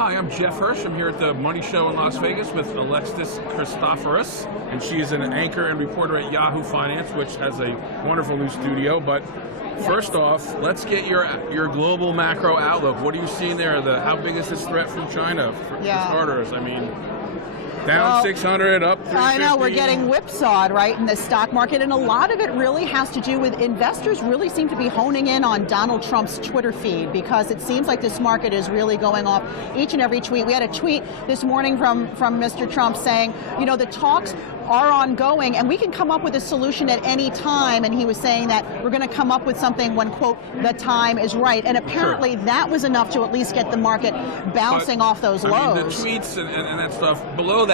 Hi, I'm Jeff Hirsch. I'm here at the Money Show in Las Vegas with Alexis Christoforous, and she is an anchor and reporter at Yahoo Finance, which has a wonderful new studio. But first off, let's get your global macro outlook. What are you seeing there? How big is this threat from China for starters? I mean, down 600, up 350. I know, we're getting whipsawed, right, in the stock market, and a lot of it really has to do with investors really seem to be honing in on Donald Trump's Twitter feed, because it seems like this market is really going off each and every tweet. We had a tweet this morning from Mr. Trump saying, you know, the talks are ongoing and we can come up with a solution at any time, and he was saying that we're going to come up with something when, quote, the time is right, and apparently that was enough to at least get the market bouncing off those lows. I mean, the tweets and that stuff, below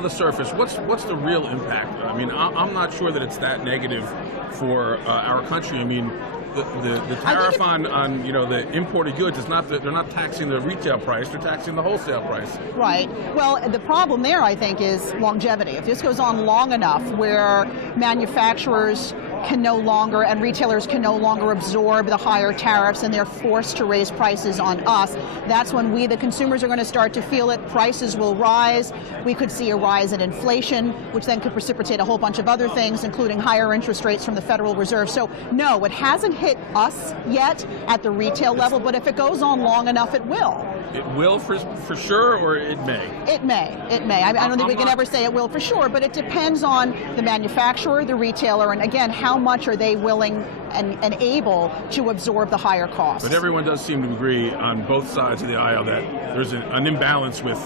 the surface, what's the real impact? I mean, I'm not sure that it's that negative for our country. I mean, the tariff on you know, the imported goods is not they're not taxing the retail price, they're taxing the wholesale price. Right. Well, the problem there, I think, is longevity. If this goes on long enough where manufacturers can no longer and retailers can no longer absorb the higher tariffs and they're forced to raise prices on us, that's when we, the consumers, are going to start to feel it. Prices will rise. We could see a rise in inflation, which then could precipitate a whole bunch of other things, including higher interest rates from the Federal Reserve. So no, it hasn't hit us yet at the retail level, but if it goes on long enough, it will. It will for sure, or it may? It may. It may. I don't think we can ever say it will for sure, but it depends on the manufacturer, the retailer, and again, how much are they willing and able to absorb the higher costs. But everyone does seem to agree on both sides of the aisle that there's an imbalance with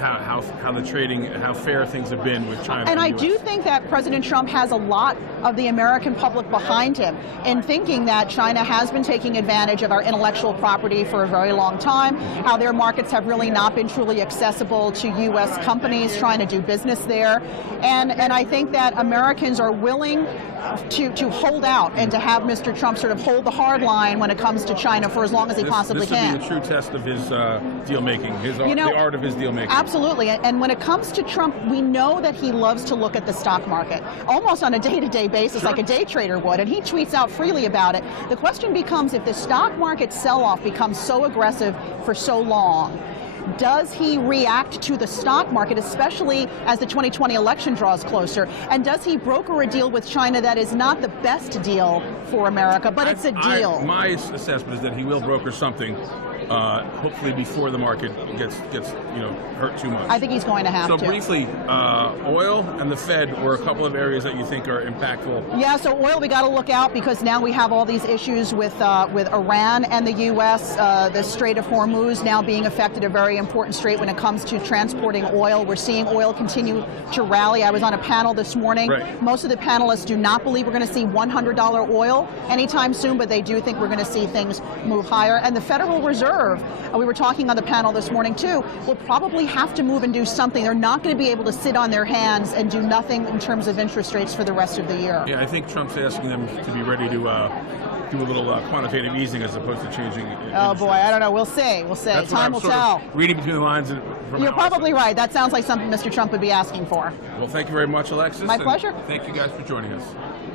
how the trading, how fair things have been with China. And I do think that President Trump has a lot of the American public behind him in thinking that China has been taking advantage of our intellectual property for a very long time, how their markets have really not been truly accessible to U.S. companies trying to do business there. And I think that Americans are willing to hold out and to have Mr. Trump sort of hold the hard line when it comes to China for as long as he possibly can. This would be the true test of his deal-making, the art of his deal-making. Absolutely, and when it comes to Trump, we know that he loves to look at the stock market, almost on a day-to-day basis, like a day trader would, and he tweets out freely about it. The question becomes, if the stock market sell-off becomes so aggressive for so long, does he react to the stock market, especially as the 2020 election draws closer? And does he broker a deal with China that is not the best deal for America, but it's a deal? My assessment is that he will broker something, hopefully before the market gets hurt too much. I think he's going to have to. So briefly, oil and the Fed were a couple of areas that you think are impactful. Yeah, so oil, we got to look out because now we have all these issues with Iran and the U.S., the Strait of Hormuz now being affected, a very important strait when it comes to transporting oil. We're seeing oil continue to rally. I was on a panel this morning. Right. Most of the panelists do not believe we're going to see $100 oil anytime soon, but they do think we're going to see things move higher. And the Federal Reserve, we were talking on the panel this morning too, will probably have to move and do something. They're not going to be able to sit on their hands and do nothing in terms of interest rates for the rest of the year. Yeah, I think Trump's asking them to be ready to do a little quantitative easing as opposed to changing. Oh boy, I don't know. We'll see. We'll see. Time will tell. Reading between the lines. You're probably right. That sounds like something Mr. Trump would be asking for. Well, thank you very much, Alexis. My pleasure. Thank you guys for joining us.